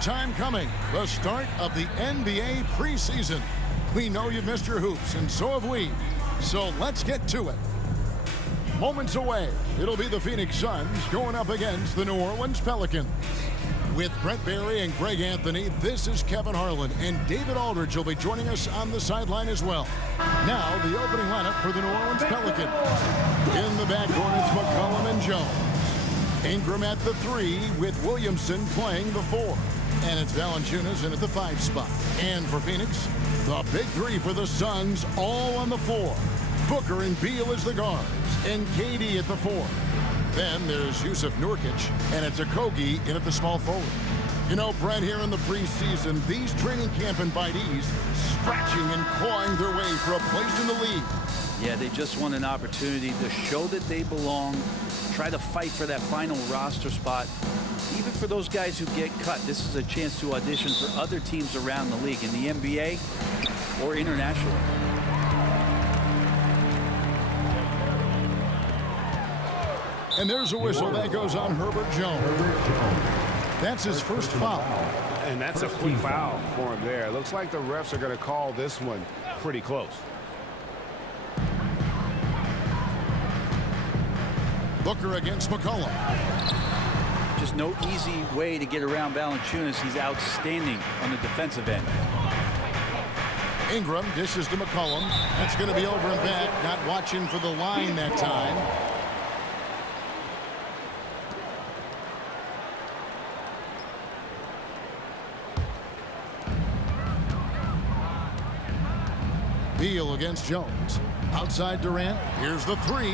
time coming, the start of the NBA preseason. We know you've missed your hoops, and so have we. So let's get to it. Moments away, it'll be the Phoenix Suns going up against the New Orleans Pelicans. With Brent Barry and Greg Anthony, this is Kevin Harlan, and David Aldridge will be joining us on the sideline as well. Now, the opening lineup for the New Orleans Pelicans. In the backcourt, it's McCollum and Jones. Ingram at the 3, with Williamson playing the 4. And it's Valanciunas in at the 5 spot. And for Phoenix, the big 3 for the Suns, all on the 4. Booker and Beal as the guards, and KD at the 4. Then there's Yusuf Nurkic, and it's Okogie in at the small forward. You know, Brent, here in the preseason, these training camp invitees scratching and clawing their way for a place in the league. Yeah, they just want an opportunity to show that they belong, try to fight for that final roster spot. Even for those guys who get cut, this is a chance to audition for other teams around the league, in the NBA or internationally. And there's a whistle that goes on Herbert Jones. That's his first foul. And that's a quick foul for him there. Looks like the refs are going to call this one pretty close. Booker against McCollum. Just no easy way to get around Valanciunas. He's outstanding on the defensive end. Ingram dishes to McCollum. That's going to be over and back. Not watching for the line that time. Beal against Jones. Outside Durant. Here's the 3.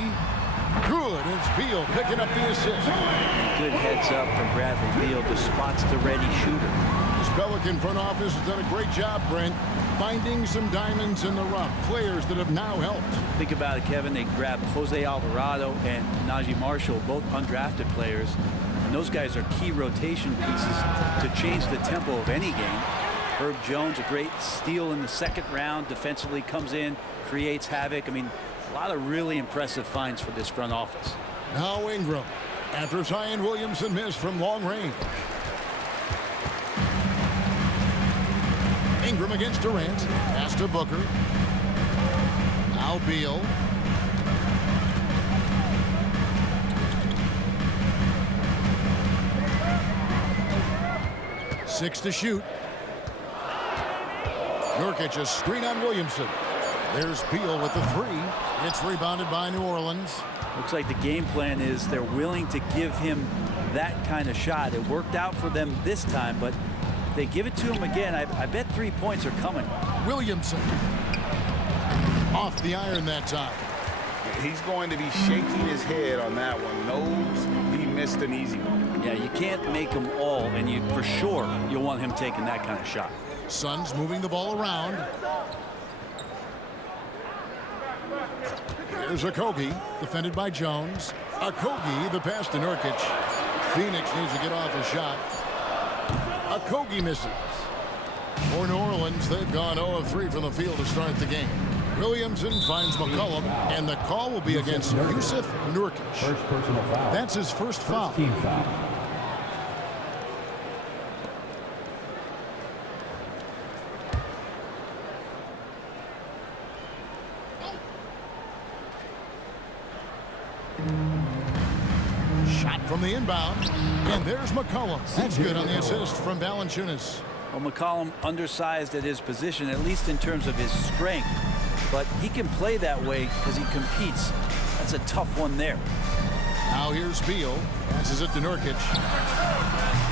Good. It's Beal picking up the assist. Good heads up from Bradley Beal. The spot's the ready shooter. This Pelican front office has done a great job, Brent, finding some diamonds in the rough. Players that have now helped. Think about it, Kevin. They grabbed Jose Alvarado and Najee Marshall, both undrafted players. And those guys are key rotation pieces to change the tempo of any game. Herb Jones, a great steal in the second round. Defensively comes in, creates havoc. I mean, a lot of really impressive finds for this front office. Now Ingram, after Zion Williamson missed from long range. Ingram against Durant. Pass to Booker. Now Beal. Six to shoot. Nurkic, a screen on Williamson. There's Beal with the 3. It's rebounded by New Orleans. Looks like the game plan is they're willing to give him that kind of shot. It worked out for them this time, but if they give it to him again, I bet 3 points are coming. Williamson. Off the iron that time. He's going to be shaking his head on that one. Knows he missed an easy one. Yeah, you can't make them all, and you for sure you'll want him taking that kind of shot. Suns moving the ball around. Here's Okogie, defended by Jones. Okogie, the pass to Nurkic. Phoenix needs to get off a shot. Okogie misses. For New Orleans, they've gone 0 of 3 from the field to start the game. Williamson finds McCollum, and the call will be against Yusuf Nurkic. First personal foul. That's his first foul. Team foul. Shot from the inbound, and there's McCollum. That's good on the assist from Valanciunas. Well, McCollum undersized at his position, at least in terms of his strength, but he can play that way because he competes. That's a tough one there. Now here's Beal. Passes it to Nurkic.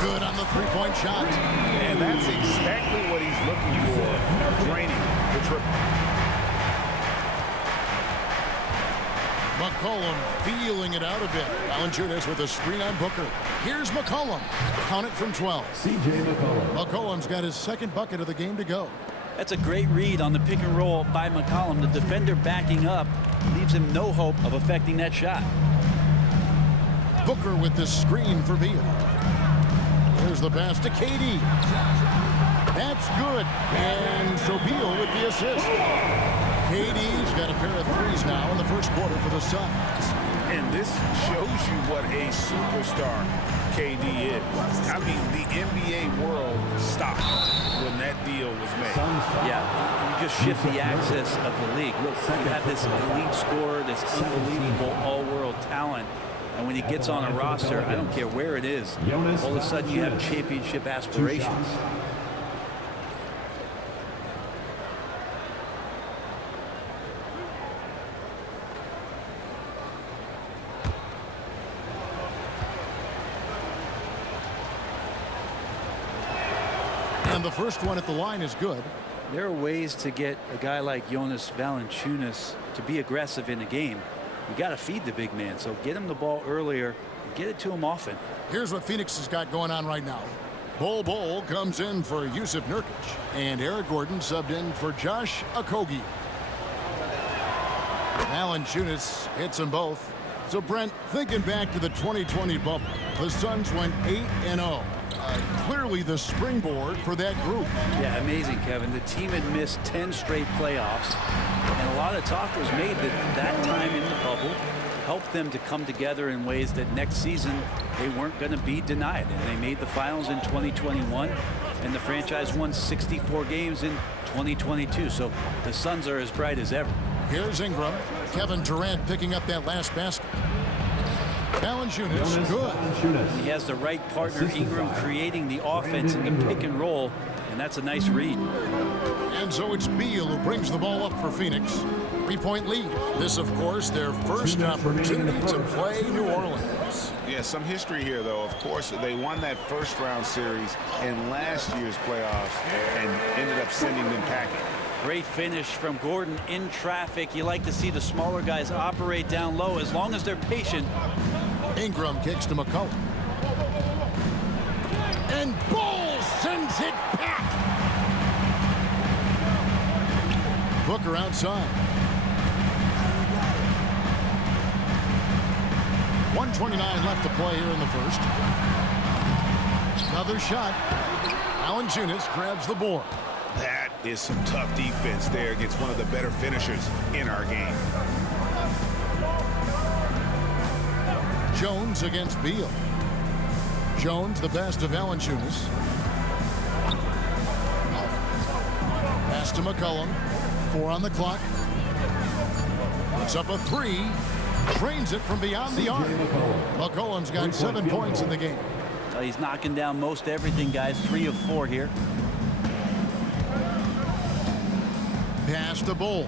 Good on the three-point shot. And that's exactly what he's looking for, draining the triple. McCollum feeling it out a bit. Valanciunas with a screen on Booker. Here's McCollum. Count it from 12. C.J. McCollum. McCollum's got his second bucket of the game to go. That's a great read on the pick and roll by McCollum. The defender backing up leaves him no hope of affecting that shot. Booker with the screen for Beal. Here's the pass to KD. That's good. And so Beal with the assist. KD's got a pair of threes now in the first quarter for the Suns. And this shows you what a superstar KD is. I mean, the NBA world stopped when that deal was made. Yeah, you just shift the axis of the league. Look, you have this elite scorer, this unbelievable all-world talent, and when he gets on a roster, I don't care where it is, all of a sudden you have championship aspirations. And the first one at the line is good. There are ways to get a guy like Jonas Valanciunas to be aggressive in the game. You got to feed the big man, so get him the ball earlier and get it to him often. Here's what Phoenix has got going on right now. Bol comes in for Yusuf Nurkic, and Eric Gordon subbed in for Josh Okogie. Valanciunas hits them both. So, Brent, thinking back to the 2020 bubble, the Suns went 8-0. Clearly the springboard for that group. Yeah, amazing, Kevin. The team had missed 10 straight playoffs, and a lot of talk was made that that time in the bubble helped them to come together in ways that next season they weren't going to be denied. And they made the finals in 2021, and the franchise won 64 games in 2022. So the Suns are as bright as ever. Here's Ingram. Kevin Durant picking up that last basket. Valanciunas, good. He has the right partner, Ingram, creating the offense in the pick and roll, and that's a nice read. And so it's Beal who brings the ball up for Phoenix. 3-point lead. This, of course, their first opportunity to play New Orleans. Yeah, some history here, though. Of course, they won that first-round series in last year's playoffs and ended up sending them packing. Great finish from Gordon in traffic. You like to see the smaller guys operate down low as long as they're patient. Ingram kicks to McCollum. And Ball sends it back. Booker outside. 1:29 left to play here in the first. Another shot. Valanciunas grabs the board. That is some tough defense there against one of the better finishers in our game. Jones against Beal. Jones the best of Valanciunas. Pass to McCollum. 4 on the clock. Puts up a 3. Drains it from beyond the arc. McCollum's got 7 points in the game. He's knocking down most everything, guys. 3 of 4 here. Pass to Bol.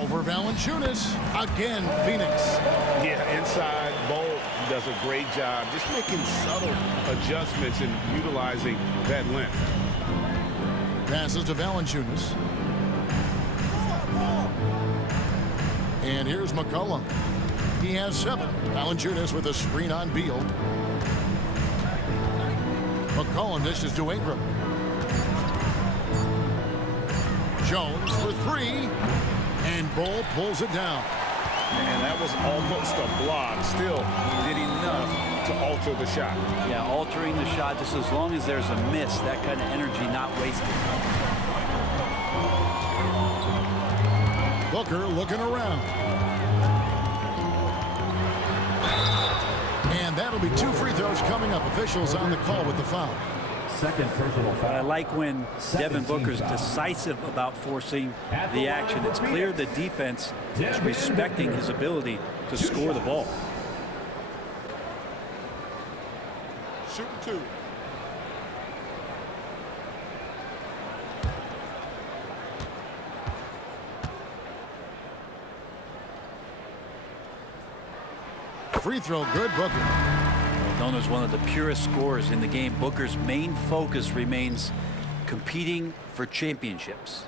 Over Valanciunas. Again, Phoenix. Yeah, inside, Bol does a great job just making subtle adjustments and utilizing that length. Passes to Valanciunas. And here's McCollum. He has 7. Valanciunas with a screen on Beal. McCollum dishes to Ingram. Jones for 3. And Bol pulls it down. And that was almost a block. Still did enough to alter the shot. Yeah, altering the shot just as long as there's a miss. That kind of energy not wasted. Booker looking around. And that'll be 2 free throws coming up. Officials on the call with the foul. Second personal foul. I like when Devin Booker's decisive about forcing the action. It's clear the defense is respecting his ability to score the ball. Shooting 2. Free throw good, Booker. Known as one of the purest scorers in the game, Booker's main focus remains competing for championships.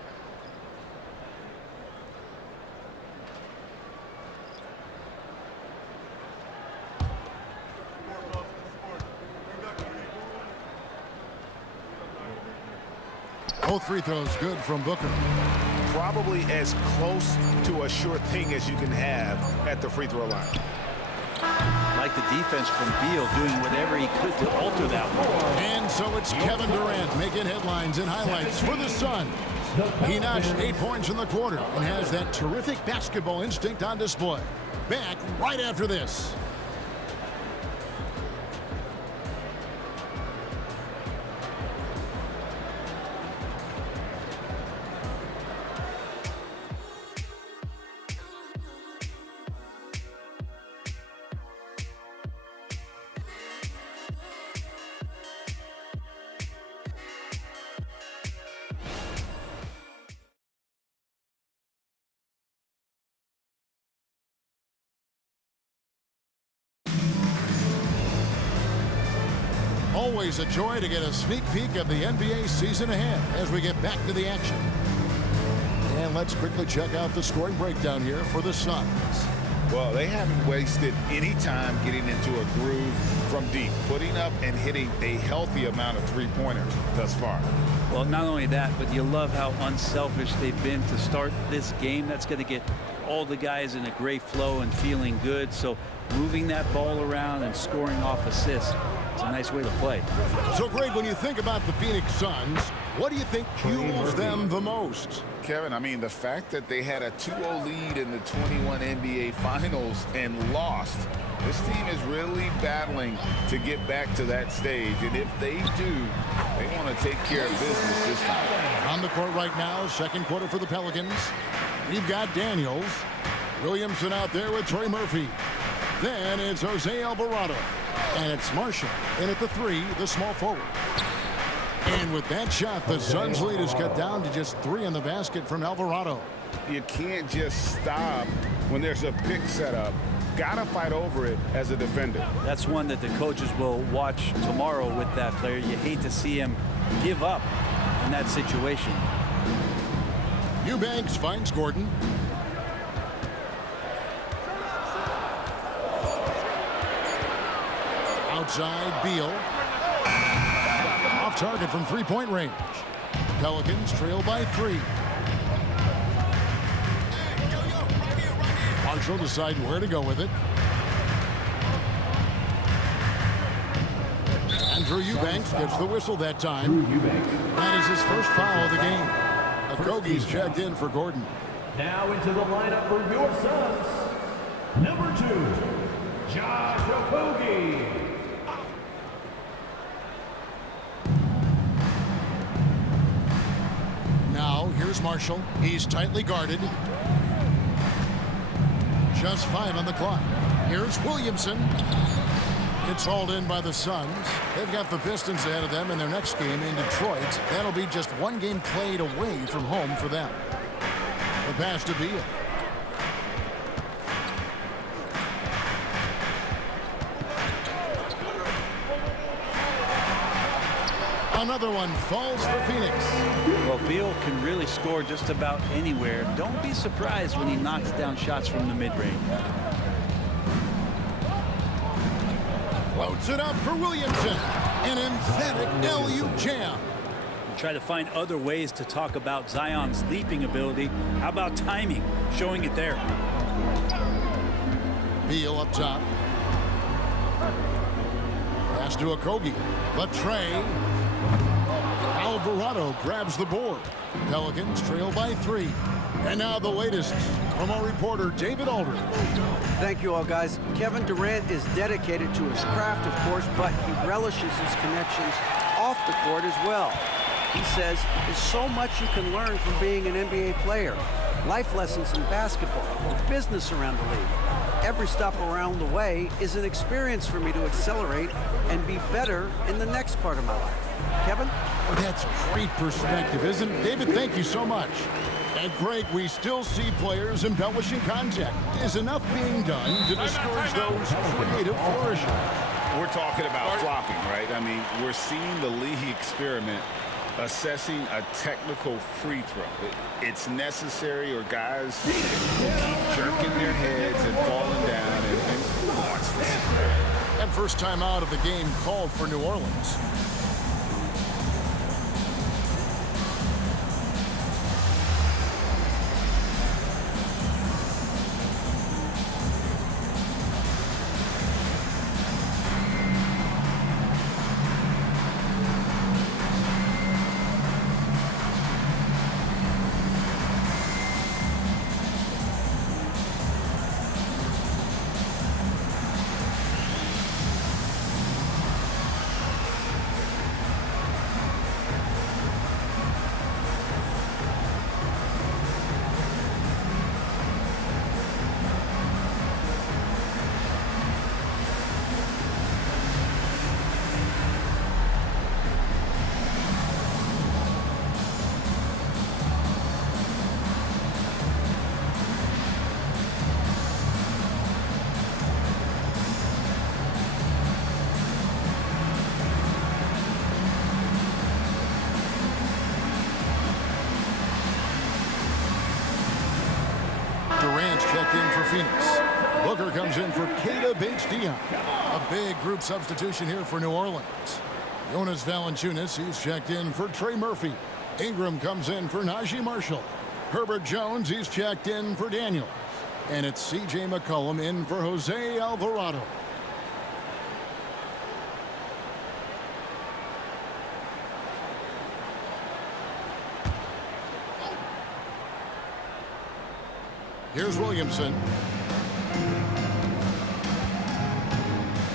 Both free throws good from Booker. Probably as close to a sure thing as you can have at the free throw line. Like the defense from Beal doing whatever he could to alter that one. And so it's Kevin Durant making headlines and highlights for the Suns. He notched 8 points in the quarter and has that terrific basketball instinct on display. Back right after this. Always a joy to get a sneak peek of the NBA season ahead as we get back to the action. And let's quickly check out the scoring breakdown here for the Suns. Well, they haven't wasted any time getting into a groove from deep, putting up and hitting a healthy amount of three-pointers thus far. Well, not only that, but you love how unselfish they've been to start this game. That's going to get all the guys in a great flow and feeling good. So moving that ball around and scoring off assists, it's a nice way to play. So, Greg, when you think about the Phoenix Suns, what do you think fuels them the most? Kevin, I mean, the fact that they had a 2-0 lead in the 21 NBA Finals and lost, this team is really battling to get back to that stage. And if they do, they want to take care of business this time. On the court right now, second quarter for the Pelicans. We've got Daniels. Williamson out there with Troy Murphy. Then it's Jose Alvarado. And it's Marshall in at the 3, the small forward. And with that shot, the Suns' lead is cut down to just 3 in the basket from Alvarado. You can't just stop when there's a pick set up. Gotta fight over it as a defender. That's one that the coaches will watch tomorrow with that player. You hate to see him give up in that situation. Eubanks finds Gordon. Outside, Beal. Off target from three-point range. Pelicans trail by 3. Marshall deciding where to go with it. Andrew Eubanks gets the whistle that time. That is his first foul of the game. Okogie's checked in for Gordon. Now into the lineup for your Suns, number 2, Josh Okogie. Now, here's Marshall. He's tightly guarded. Just 5 on the clock. Here's Williamson. It's hauled in by the Suns. They've got the Pistons ahead of them in their next game in Detroit. That'll be just 1 game played away from home for them. The pass to Beal. Another one falls for Phoenix. Well, Beal can really score just about anywhere. Don't be surprised when he knocks down shots from the mid-range. Floats it up for Williamson. An emphatic LU jam. Try to find other ways to talk about Zion's leaping ability. How about timing? Showing it there. Beal up top. Pass to Okogie. Latre. Alvarado grabs the board. Pelicans trail by 3. And now the latest from our reporter, David Aldridge. Thank you all, guys. Kevin Durant is dedicated to his craft, of course, but he relishes his connections off the court as well. He says there's so much you can learn from being an NBA player. Life lessons in basketball, business around the league. Every stop around the way is an experience for me to accelerate and be better in the next part of my life. Kevin? That's great perspective, isn't it? David, thank you so much. And Greg, we still see players embellishing contact. Is enough being done to discourage those creative flourishes? We're talking about flopping, right? I mean, we're seeing the league experiment assessing a technical free throw. It's necessary, or guys will keep jerking their heads and falling down and watch this. And first time out of the game called for New Orleans. checked in for Phoenix. Booker comes in for Keita Bates-Diop. A big group substitution here for New Orleans. Jonas Valanciunas, he's checked in for Trey Murphy. Ingram comes in for Najee Marshall. Herbert Jones, he's checked in for Daniels. And it's C.J. McCollum in for Jose Alvarado. Here's Williamson.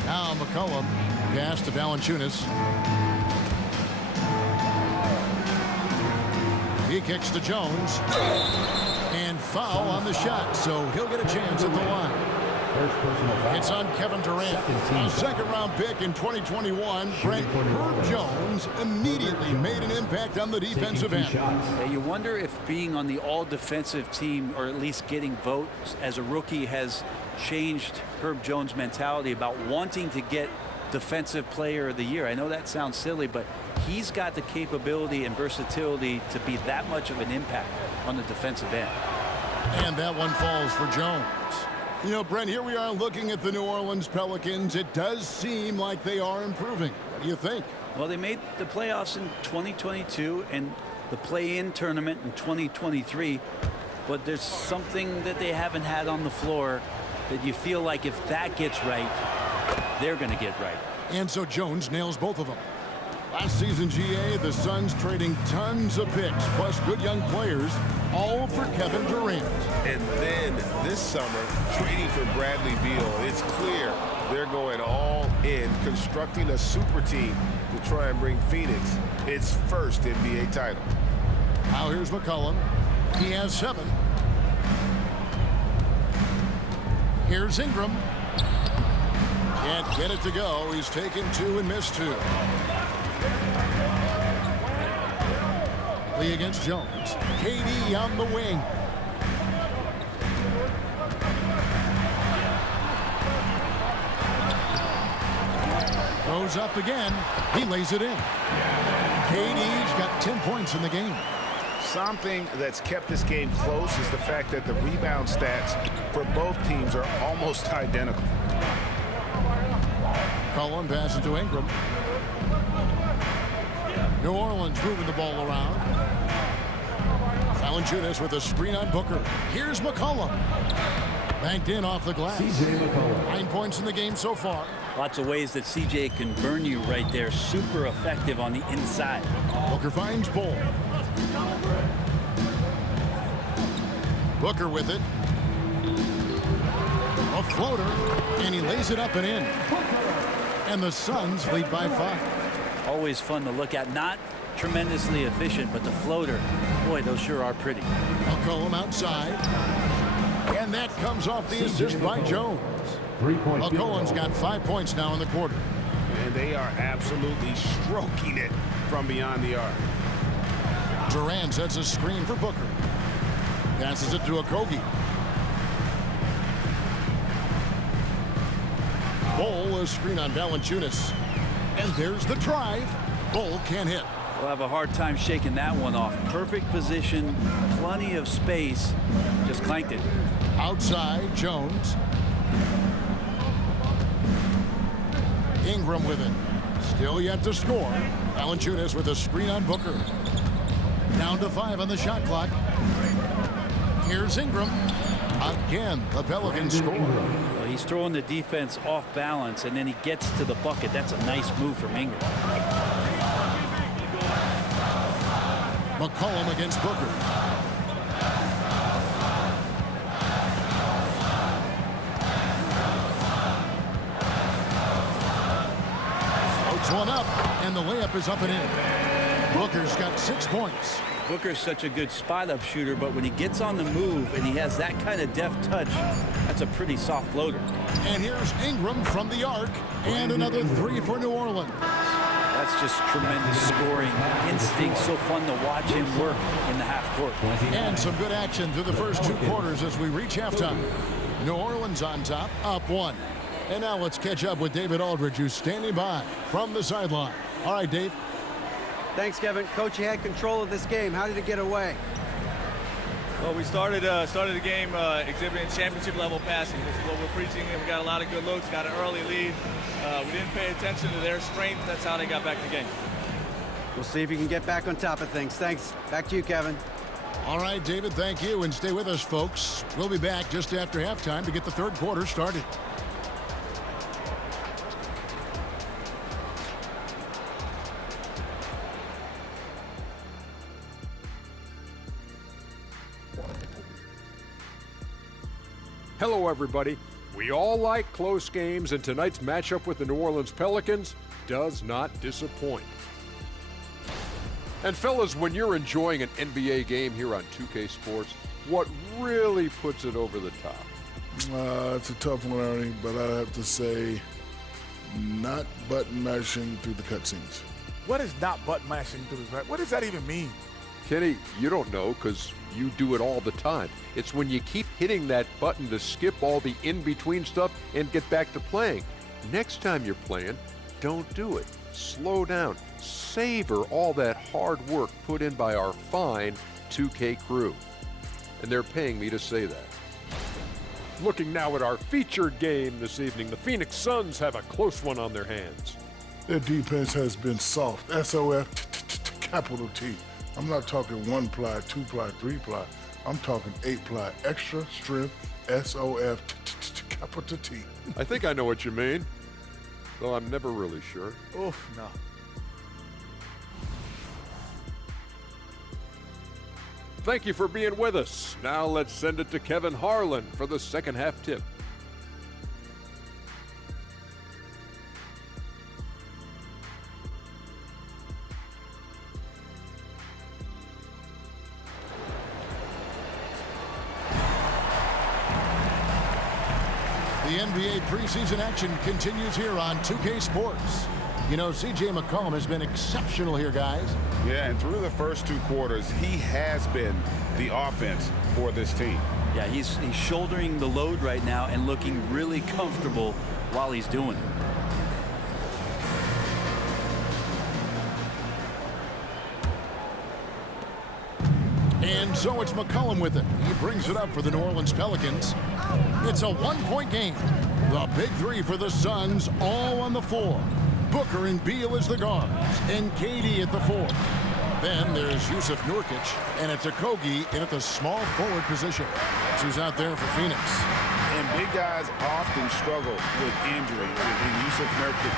Now McCollum. Pass to Valanciunas. He kicks to Jones. And foul on the shot, so he'll get a chance at the line. It's on Kevin Durant. A second-round pick in 2021. Brent Herb Jones immediately made an impact on the defensive end. Yeah, you wonder if being on the all-defensive team, or at least getting votes as a rookie, has changed Herb Jones' mentality about wanting to get Defensive Player of the Year. I know that sounds silly, but he's got the capability and versatility to be that much of an impact on the defensive end. And that one falls for Jones. You know, Brent, here we are looking at the New Orleans Pelicans. It does seem like they are improving. What do you think? Well, they made the playoffs in 2022 and the play-in tournament in 2023, but there's something that they haven't had on the floor that you feel like if that gets right, they're going to get right. And so Jones nails both of them. Last season, GA, the Suns trading tons of picks, plus good young players, all for Kevin Durant. And then this summer, trading for Bradley Beal. It's clear they're going all in, constructing a super team to try and bring Phoenix its first NBA title. Now here's McCollum. He has 7. Here's Ingram. Can't get it to go. He's taken 2 and missed 2. Lee against Jones. KD on the wing. Goes up again. He lays it in. KD's got 10 points in the game. Something that's kept this game close is the fact that the rebound stats for both teams are almost identical. Cullen passes to Ingram. New Orleans moving the ball around. Valanciunas with a screen on Booker. Here's McCollum. Banked in off the glass. 9 points in the game so far. Lots of ways that CJ can burn you right there. Super effective on the inside. Booker finds Bull. Booker with it. A floater. And he lays it up and in. And the Suns lead by 5. Always fun to look at. Not tremendously efficient, but the floater, boy, those sure are pretty. McCollum outside. And that comes off the assist by Jones. McCollum's got 5 points now in the quarter. And they are absolutely stroking it from beyond the arc. Durant sets a screen for Booker. Passes it to Okogie. Bull, a screen on Valanciunas. And there's the drive. Bull can't hit. We'll have a hard time shaking that one off. Perfect position, plenty of space. Just clanked it. Outside, Jones. Ingram with it. Still yet to score. Valanciunas with a screen on Booker. Down to 5 on the shot clock. Here's Ingram. Again, the Pelicans score. Well, he's throwing the defense off balance, and then he gets to the bucket. That's a nice move from Ingram. McCollum against Booker. Floats one up, and the layup is up and in. Booker's got 6 points. Booker's such a good spot-up shooter, but when he gets on the move and he has that kind of deft touch, that's a pretty soft floater. And here's Ingram from the arc, and another 3 for New Orleans. That's just tremendous scoring instinct. So fun to watch him work in the half court. And some good action through the first 2 quarters as we reach halftime. New Orleans on top, up 1. And now let's catch up with David Aldridge, who's standing by from the sideline. All right, Dave. Thanks, Kevin. Coach, you had control of this game. How did it get away? Well, we started the game exhibiting championship-level passing. This is what we're preaching. We got a lot of good looks, got an early lead. We didn't pay attention to their strength. That's how they got back in the game. We'll see if you can get back on top of things. Thanks. Back to you, Kevin. All right, David, thank you. And stay with us, folks. We'll be back just after halftime to get the third quarter started. Hello, everybody. We all like close games, and tonight's matchup with the New Orleans Pelicans does not disappoint. And fellas, when you're enjoying an NBA game here on 2K Sports, what really puts it over the top? It's a tough one, Ernie, but I have to say not button mashing through the cutscenes. What is not button mashing through the? What does that even mean? Kenny, you don't know because you do it all the time. It's when you keep hitting that button to skip all the in-between stuff and get back to playing. Next time you're playing, don't do it. Slow down. Savor all that hard work put in by our fine 2K crew. And they're paying me to say that. Looking now at our featured game this evening, the Phoenix Suns have a close one on their hands. Their defense has been soft. SOF, capital T. I'm not talking 1-ply, 2-ply, 3-ply. I'm talking 8-ply, extra strength, SOF, capital T. I think I know what you mean, though I'm never really sure. Oof, no. Thank you for being with us. Now let's send it to Kevin Harlan for the second half tip. The NBA preseason action continues here on 2K Sports. You know, C.J. McCollum has been exceptional here, guys. Yeah, and through the first two quarters, he has been the offense for this team. Yeah, he's shouldering the load right now and looking really comfortable while he's doing it. And so it's McCollum with it. He brings it up for the New Orleans Pelicans. It's a one-point game. The big three for the Suns, all on the floor. Booker and Beal as the guards, and KD at the 4. Then there's Yusuf Nurkic, and it's Okogie in at the small forward position. That's who's out there for Phoenix. And big guys often struggle with injury, and Yusuf Nurkic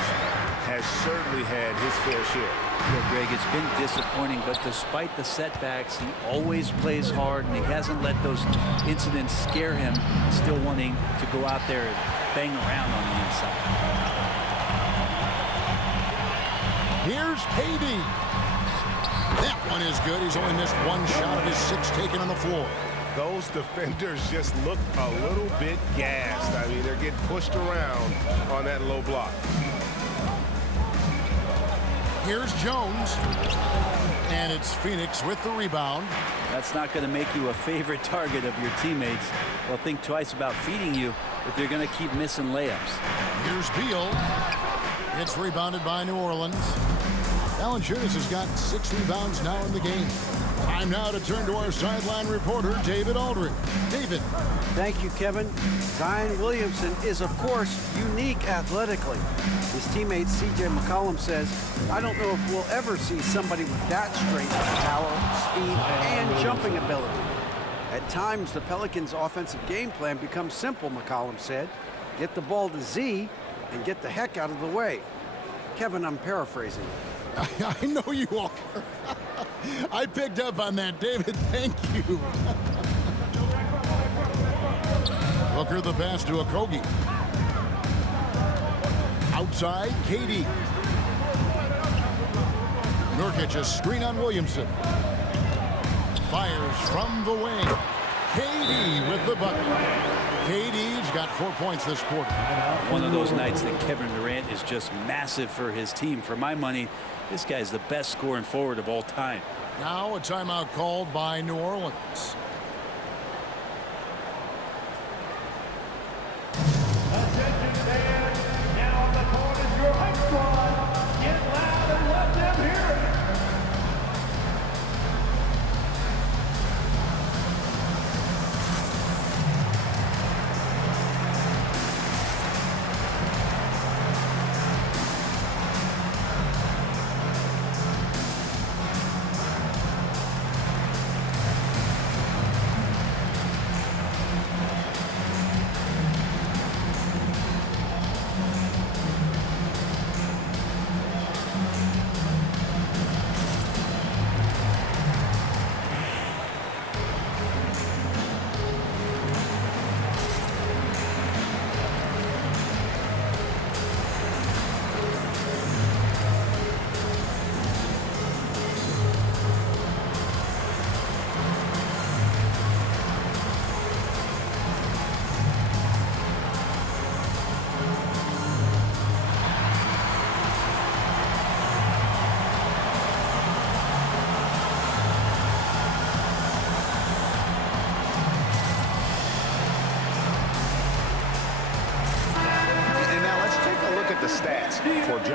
has certainly had his fair share. Yeah, Greg, it's been disappointing, but despite the setbacks, he always plays hard, and he hasn't let those incidents scare him, still wanting to go out there and bang around on the inside. Here's KD. That one is good. He's only missed one shot of his 6 taken on the floor. Those defenders just look a little bit gassed. I mean, they're getting pushed around on that low block. Here's Jones. And it's Phoenix with the rebound. That's not going to make you a favorite target of your teammates. They'll think twice about feeding you if they're going to keep missing layups. Here's Beal. It's rebounded by New Orleans. Valanciunas has got 6 rebounds now in the game. Time now to turn to our sideline reporter, David Aldridge. David. Thank you, Kevin. Zion Williamson is, of course, unique athletically. His teammate C.J. McCollum says, I don't know if we'll ever see somebody with that strength, power, speed, and jumping ability. At times, the Pelicans' offensive game plan becomes simple, McCollum said. Get the ball to Z and get the heck out of the way. Kevin, I'm paraphrasing. I know you are. I picked up on that, David. Thank you. Booker the pass to Okogie. Outside, KD. Nurkic a screen on Williamson. Fires from the wing. KD with the bucket. KD's got 4 points this quarter. One of those nights that Kevin Durant is just massive for his team. For my money, this guy's the best scoring forward of all time. Now a timeout called by New Orleans. Attention fans, now on the court is your high squad. Get loud and let them hear it.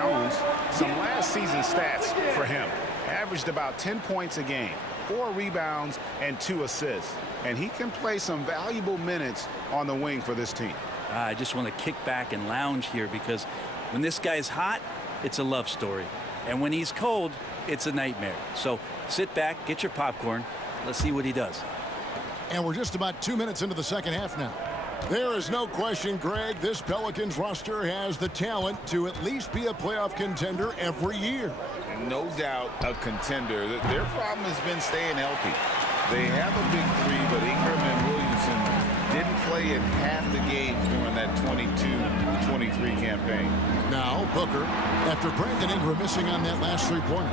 Jones, some last season stats for him. Averaged about 10 points a game, 4 rebounds, and 2 assists. And he can play some valuable minutes on the wing for this team. I just want to kick back and lounge here because when this guy's hot, it's a love story. And when he's cold, it's a nightmare. So sit back, get your popcorn. Let's see what he does. And we're just about 2 minutes into the second half now. There is no question, Greg, this Pelicans roster has the talent to at least be a playoff contender every year. No doubt a contender. Their problem has been staying healthy. They have a big three, but Ingram and Williamson didn't play in half the games during that 22-23 campaign. Now Booker, after Brandon Ingram missing on that last three-pointer.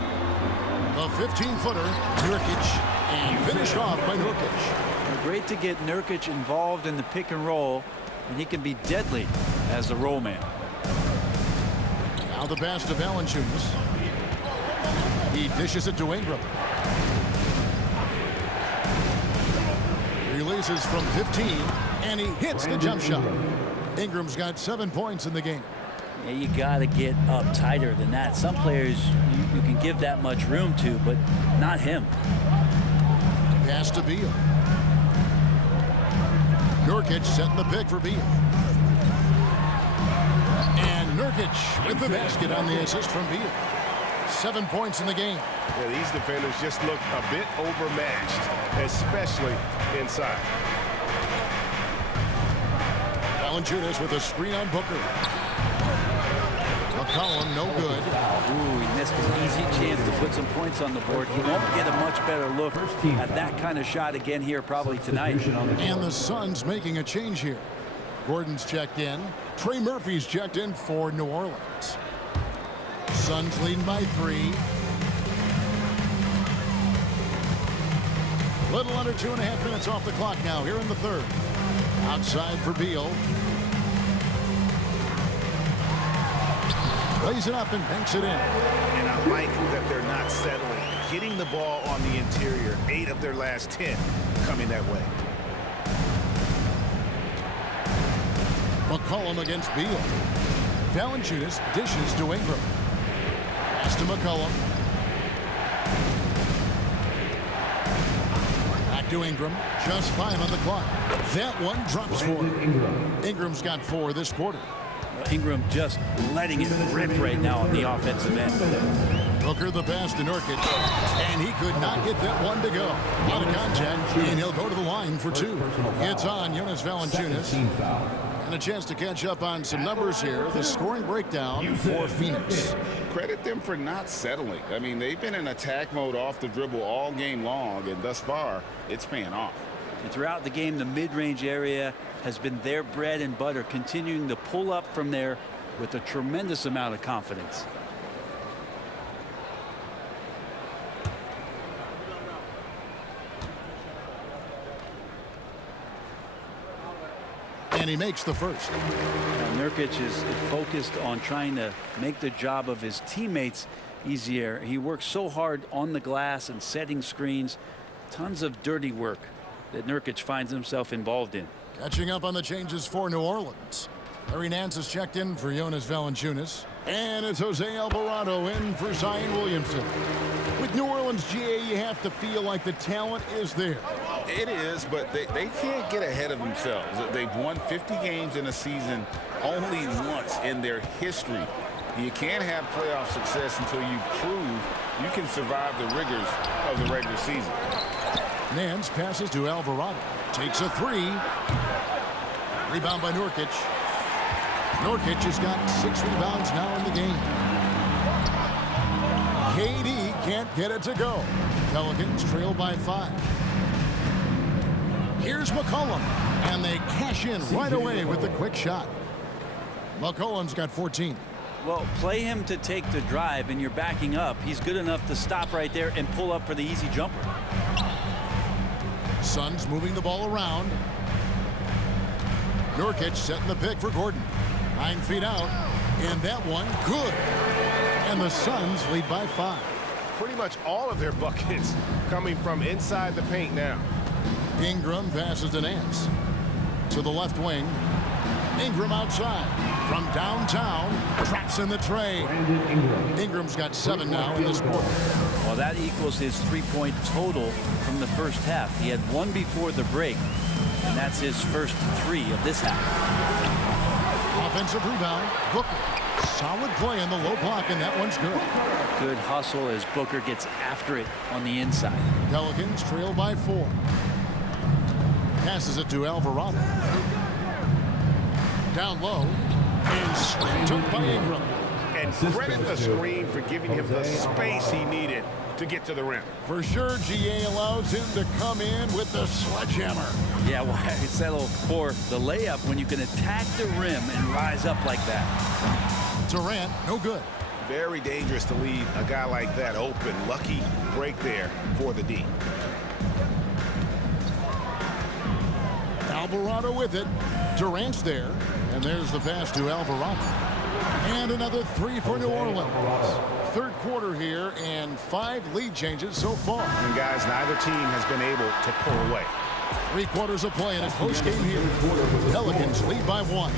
The 15-footer, Nurkic, and finished off by Nurkic. Great to get Nurkic involved in the pick and roll, and he can be deadly as a roll man. Now the pass to Valanciunas. He dishes it to Ingram. Releases from 15, and he hits the jump shot. Ingram's got 7 points in the game. Yeah, you got to get up tighter than that. Some players you can give that much room to, but not him. Pass to Beal. Nurkic setting the pick for Beal. And Nurkic with the basket on the assist from Beal. 7 points in the game. Yeah, these defenders just look a bit overmatched, especially inside. Valanciunas with a screen on Booker. McCollum, no good. Ooh, he missed an easy chance to put some points on the board. He won't get a much better look at that kind of shot again here probably tonight. And the Suns making a change here. Gordon's checked in. Trey Murphy's checked in for New Orleans. Suns leading by 3. Little under 2.5 minutes off the clock now here in the third. Outside for Beal. Lays it up and banks it in. And I like that they're not settling. Getting the ball on the interior, 8 of their last 10 coming that way. McCollum against Beal. Valanciunas dishes to Ingram. Pass to McCollum. Back to Ingram. Just 5 on the clock. That one drops for him. Ingram's got 4 this quarter. Ingram just letting it rip right now on the offensive end. Booker the pass to Nurkic, and he could not get that one to go. Out of contact, and he'll go to the line for 2. It's on Jonas Valanciunas. And a chance to catch up on some numbers here. The scoring breakdown for Phoenix. Credit them for not settling. I mean, they've been in attack mode off the dribble all game long, and thus far, it's paying off. And throughout the game, the mid-range area has been their bread and butter, continuing to pull up from there with a tremendous amount of confidence. And he makes the first. Now, Nurkic is focused on trying to make the job of his teammates easier. He works so hard on the glass and setting screens. Tons of dirty work that Nurkic finds himself involved in. Catching up on the changes for New Orleans. Larry Nance has checked in for Jonas Valanciunas. And it's Jose Alvarado in for Zion Williamson. With New Orleans, GA, you have to feel like the talent is there. It is, but they can't get ahead of themselves. They've won 50 games in a season only once in their history. You can't have playoff success until you prove you can survive the rigors of the regular season. Nance passes to Alvarado. Takes a 3. Rebound by Nurkic. Nurkic has got 6 rebounds now in the game. KD can't get it to go. Pelicans trail by 5. Here's McCollum, and they cash in right away with the quick shot. McCollum's got 14. Well, play him to take the drive, and you're backing up. He's good enough to stop right there and pull up for the easy jumper. Suns moving the ball around. Nurkic setting the pick for Gordon. 9 feet out, and that one good. And the Suns lead by 5. Pretty much all of their buckets coming from inside the paint now. Ingram passes to Nance. To the left wing. Ingram outside. From downtown, traps in the tray. Ingram's got 7 now in this quarter. Well, that equals his 3-point total from the first half. He had 1 before the break, and that's his first 3 of this half. Offensive rebound, Booker. Solid play in the low block, and that one's good. Good hustle as Booker gets after it on the inside. Pelicans trail by 4. Passes it to Alvarado. Down low, and slammed up by Ingram. And credit the screen for giving him the space he needed to get to the rim. For sure, GA allows him to come in with the sledgehammer. Yeah, well, I settle for the layup when you can attack the rim and rise up like that. Durant, no good. Very dangerous to leave a guy like that open. Lucky break there for the D. Alvarado with it. Durant's there. And there's the pass to Alvarado. And another 3 for New Orleans. Third quarter here and 5 lead changes so far. And guys, neither team has been able to pull away. 3 quarters of play in a close game here. Pelicans lead by 1.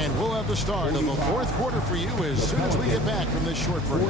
And we'll have the start of the fourth quarter for you as soon as we get back from this short break.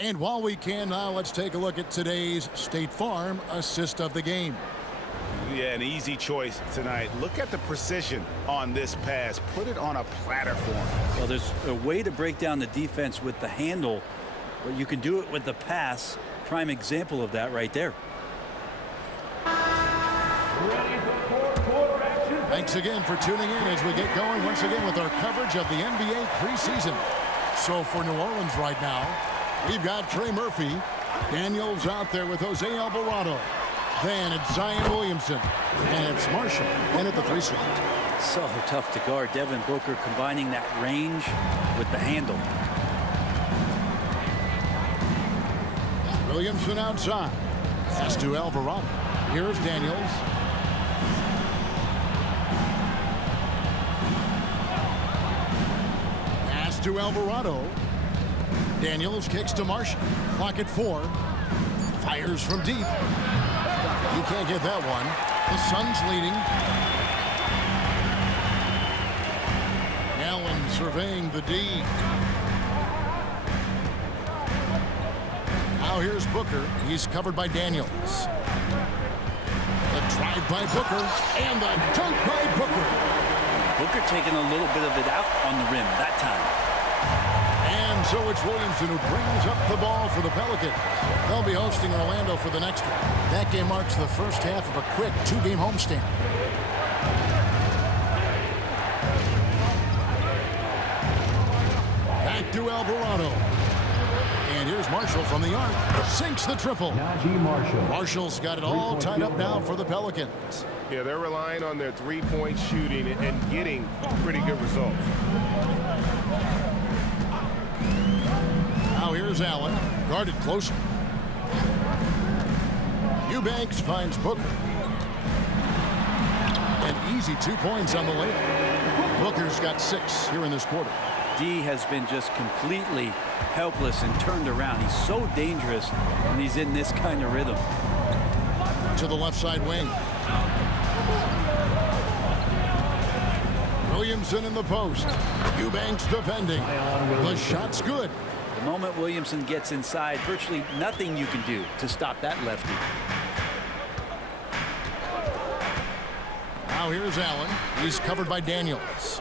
And while we can now, let's take a look at today's State Farm assist of the game. Yeah, an easy choice tonight. Look at the precision on this pass. Put it on a platter for him. Well, there's a way to break down the defense with the handle, but you can do it with the pass. Prime example of that right there. Thanks again for tuning in as we get going once again with our coverage of the NBA preseason. So for New Orleans right now, we've got Trey Murphy. Daniels out there with Jose Alvarado. Then it's Zion Williamson. And it's Marshall in at the 3 slot. So tough to guard. Devin Booker combining that range with the handle. Williamson outside. Pass to Alvarado. Here's Daniels. Pass to Alvarado. Daniels kicks to Marshall. Clock at 4. Fires from deep. You can't get that one. The Suns leading. Allen surveying the D. Now here's Booker. He's covered by Daniels. The drive by Booker and the dunk by Booker. Booker taking a little bit of it out on the rim that time. And so it's Williamson who brings up the ball for the Pelicans. They'll be hosting Orlando for the next one. That game marks the first half of a quick 2-game homestand. Back to Alvarado. And here's Marshall from the arc. Sinks the triple. Marshall's got it all tied up now for the Pelicans. Yeah, they're relying on their three-point shooting and getting pretty good results. Now here's Allen, guarded closer. Eubanks finds Booker. An easy 2 points on the layup. Booker's got 6 here in this quarter. D has been just completely helpless and turned around. He's so dangerous when he's in this kind of rhythm. To the left side wing. Williamson in the post. Eubanks defending. The shot's good. The moment Williamson gets inside, virtually nothing you can do to stop that lefty. Now here's Allen. He's covered by Daniels.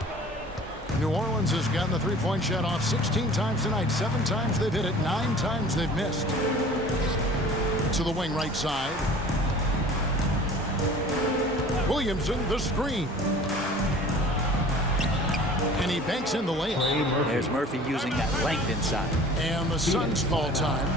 New Orleans has gotten the three-point shot off 16 times tonight. 7 times they've hit it. 9 times they've missed. To the wing right side. Williamson, the screen. And he banks in the layup. There's Murphy using that length inside. And the Suns call time.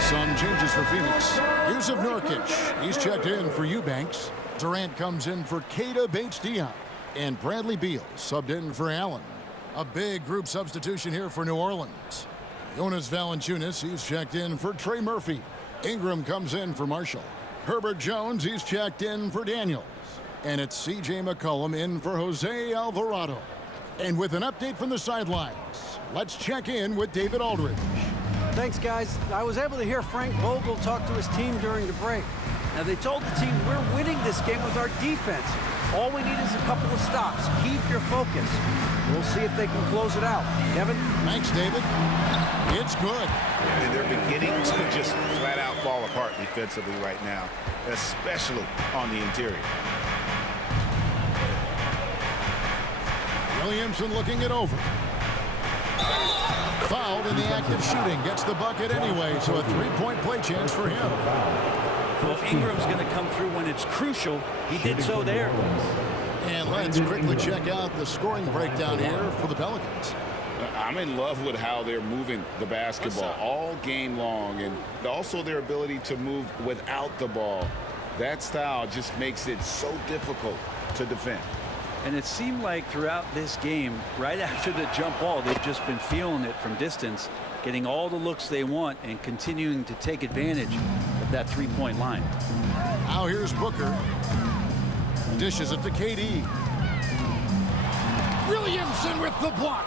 Some changes for Phoenix. Here's of Nurkic. He's checked in for Eubanks. Durant comes in for Keita Bates-Diop. And Bradley Beal subbed in for Allen. A big group substitution here for New Orleans. Jonas Valanciunas, he's checked in for Trey Murphy. Ingram comes in for Marshall. Herbert Jones, he's checked in for Daniels. And it's C.J. McCollum in for Jose Alvarado. And with an update from the sidelines, let's check in with David Aldridge. Thanks, guys. I was able to hear Frank Vogel talk to his team during the break. Now, they told the team, we're winning this game with our defense. All we need is a couple of stops. Keep your focus. We'll see if they can close it out. Kevin? Thanks, David. It's good. And they're beginning to just flat out fall apart defensively right now, especially on the interior. Williamson looking it over. Fouled in the act of shooting. Gets the bucket anyway, so a three-point play chance for him. Well, Ingram's going to come through when it's crucial. He did so there. And let's quickly check out the scoring breakdown here for the Pelicans. I'm in love with how they're moving the basketball all game long, and also their ability to move without the ball. That style just makes it so difficult to defend. And it seemed like throughout this game, right after the jump ball, they've just been feeling it from distance, getting all the looks they want and continuing to take advantage of that three-point line. Now here's Booker. Dishes it to KD. Williamson with the block.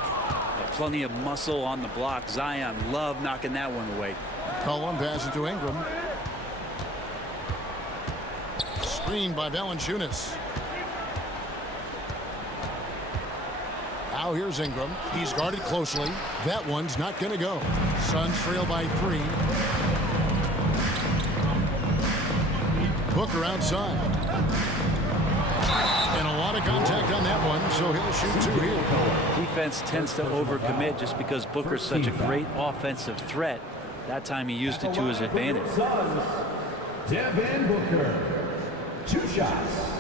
Plenty of muscle on the block. Zion loved knocking that one away. Cullen passes to Ingram. Screened by Valanciunas. Now here's Ingram. He's guarded closely. That one's not going to go. Suns trail by 3. Booker outside. And a lot of contact on that one, so he'll shoot 2 here. Defense tends to overcommit just because Booker's such a great offensive threat. That time he used it to his advantage. Devin Booker, 2 shots.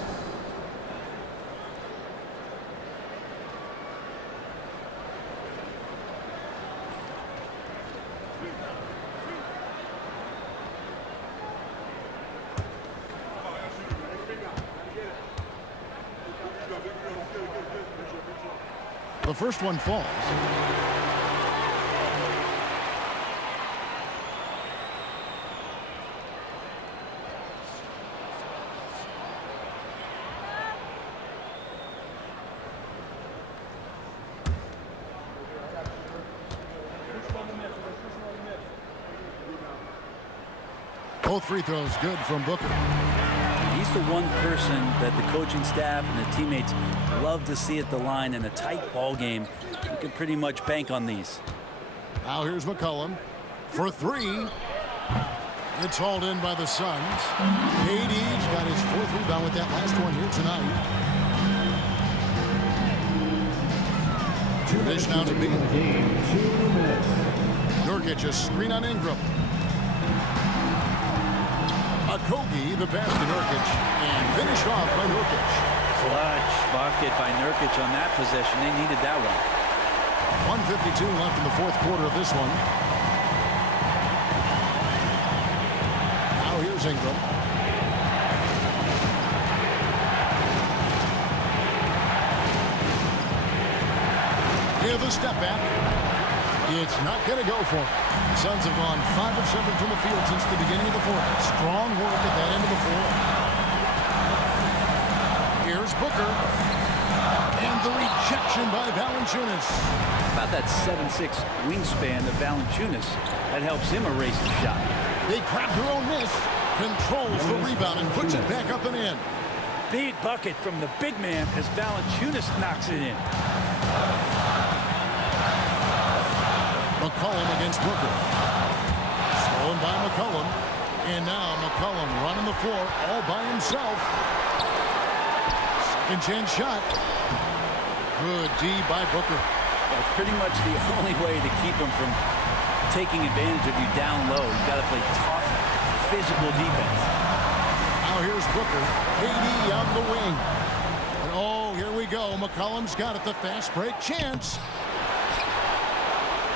The first one falls. Both free throws good from Booker. He's the one person that the coaching staff and the teammates love to see at the line in a tight ball game. You can pretty much bank on these. Now here's McCollum for 3. It's hauled in by the Suns. KD's got his 4th rebound with that last one here tonight. Dish now to Beal. Game, 2 minutes. Nurkic, a screen on Ingram. Kogi, the pass to Nurkic, and finished off by Nurkic. Clutch bucket by Nurkic on that possession. They needed that one. 1:52 left in the fourth quarter of this one. Now here's Ingram. Here's the step back. It's not going to go for him. The Suns have gone 5 of 7 from the field since the beginning of the fourth. Strong work at that end of the floor. Here's Booker. And the rejection by Valanciunas. About that 7'6" wingspan of Valanciunas, that helps him erase the shot. They grab their own miss. Controls the rebound and puts it back up and in. Big bucket from the big man as Valanciunas knocks it in. McCollum against Booker. Stolen by McCollum. And now McCollum running the floor all by himself. Second chance shot. Good D by Booker. That's pretty much the only way to keep him from taking advantage of you down low. You've got to play tough, physical defense. Now here's Booker. KD on the wing. And oh, here we go. McCollum's got it. The fast break chance.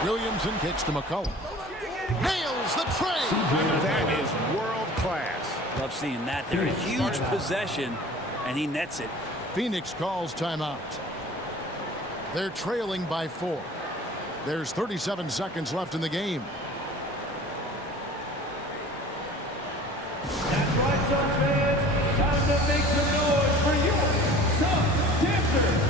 Williamson kicks to McCollum. Nails the tray. That is world class. Love seeing that. They're a huge possession, and he nets it. Phoenix calls timeout. They're trailing by 4. There's 37 seconds left in the game. That's right, Suns fans. Time to make some noise for your Suns dancers.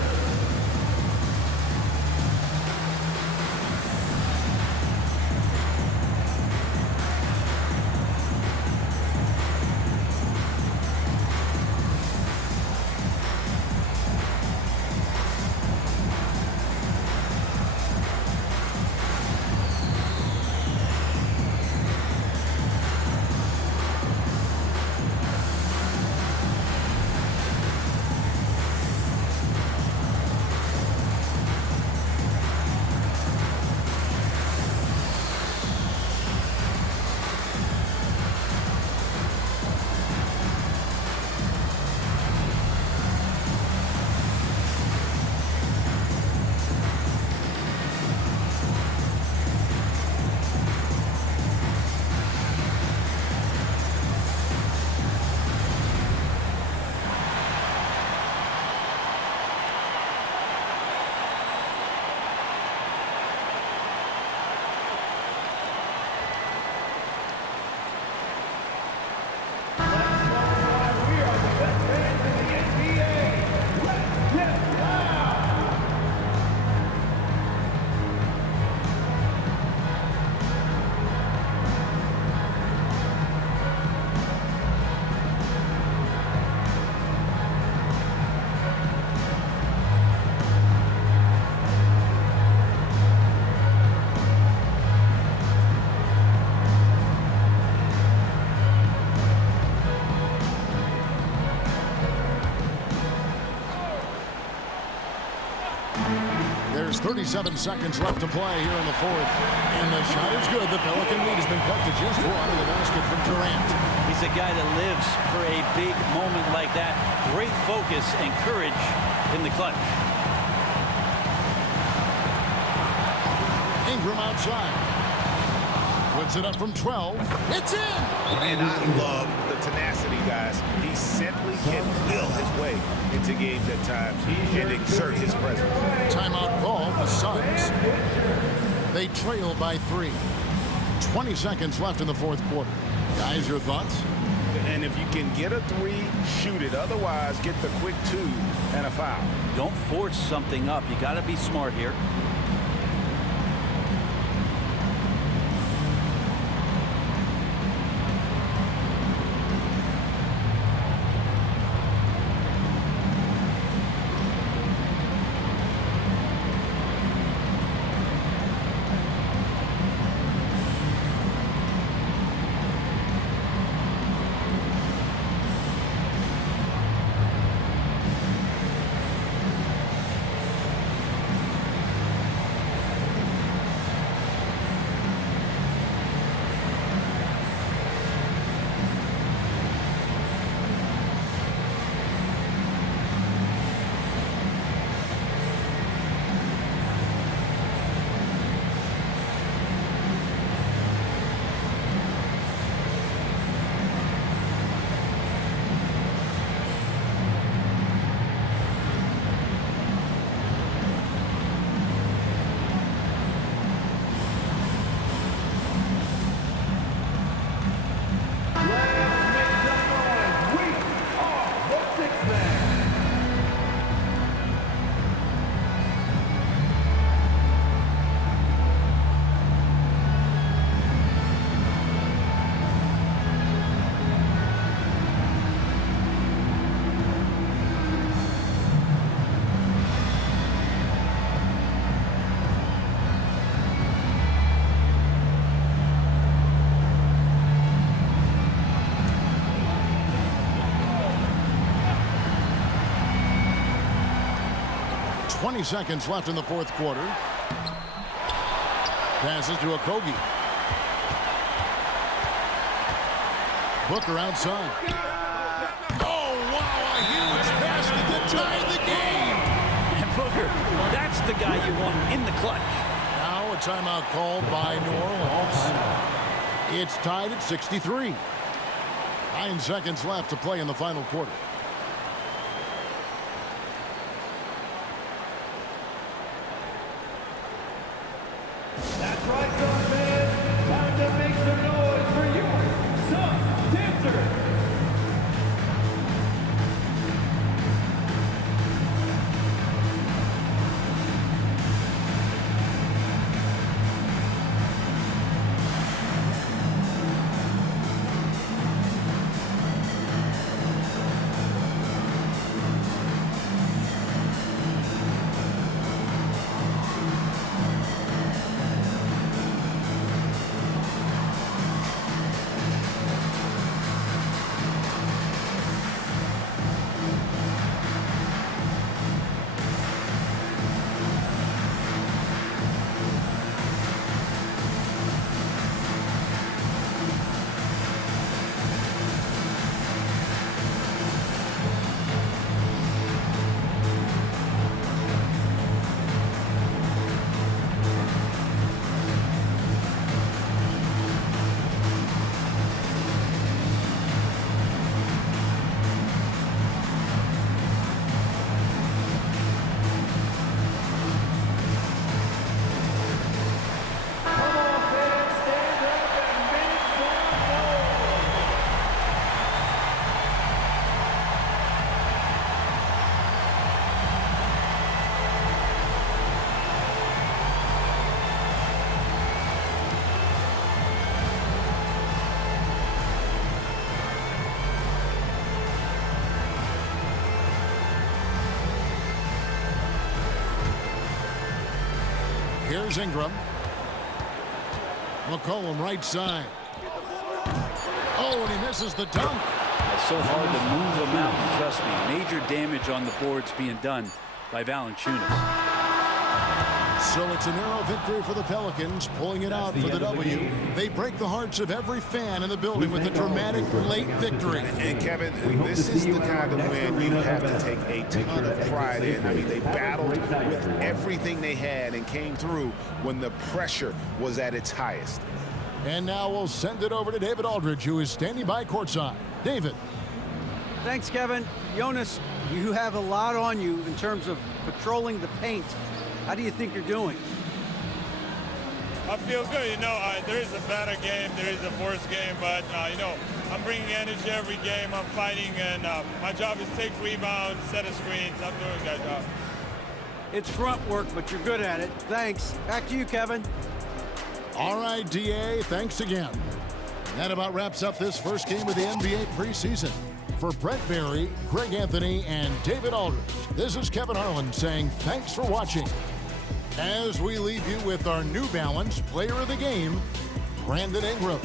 There's 37 seconds left to play here in the fourth. And the shot is good. The Pelican lead has been cut to just one of the basket from Durant. He's a guy that lives for a big moment like that. Great focus and courage in the clutch. Ingram outside. Puts it up from 12. It's in! And I love the tenacity, guys. He simply can will his way into games at times and exert his presence. Timeout call, the Suns. They trail by 3. 20 seconds left in the fourth quarter. Guys, your thoughts? And if you can get a 3, shoot it. Otherwise, get the quick 2 and a foul. Don't force something up. You got to be smart here. 20 seconds left in the fourth quarter. Passes to Okogie. Booker outside. Oh, wow, a huge basket to tie the game. And Booker, that's the guy you want in the clutch. Now a timeout called by New Orleans. It's tied at 63. 9 seconds left to play in the final quarter. That's right, Suns fans. Time to make some noise for your Suns dancers. Here's Ingram. McCollum right side. Oh, and he misses the dunk. It's so hard to move them out. Trust me, major damage on the boards being done by Valanciunas. So it's a narrow victory for the Pelicans, pulling it out for the W. They break the hearts of every fan in the building with a dramatic late victory. And Kevin, this is the kind of win you have to take a ton of pride in. I mean, they battled with everything they had and came through when the pressure was at its highest. And now we'll send it over to David Aldridge, who is standing by courtside. David. Thanks, Kevin. Jonas, you have a lot on you in terms of patrolling the paint. How do you think you're doing? I feel good. You know, there is a better game, there is a worse game, but, you know, I'm bringing energy every game. I'm fighting, and my job is to take rebounds, set of screens. I'm doing that job. It's front work, but you're good at it. Thanks. Back to you, Kevin. All right, DA, thanks again. That about wraps up this first game of the NBA preseason. For Brett Berry, Greg Anthony, and David Aldridge, this is Kevin Harlan saying thanks for watching. As we leave you with our New Balance Player of the Game, Brandon Ingram.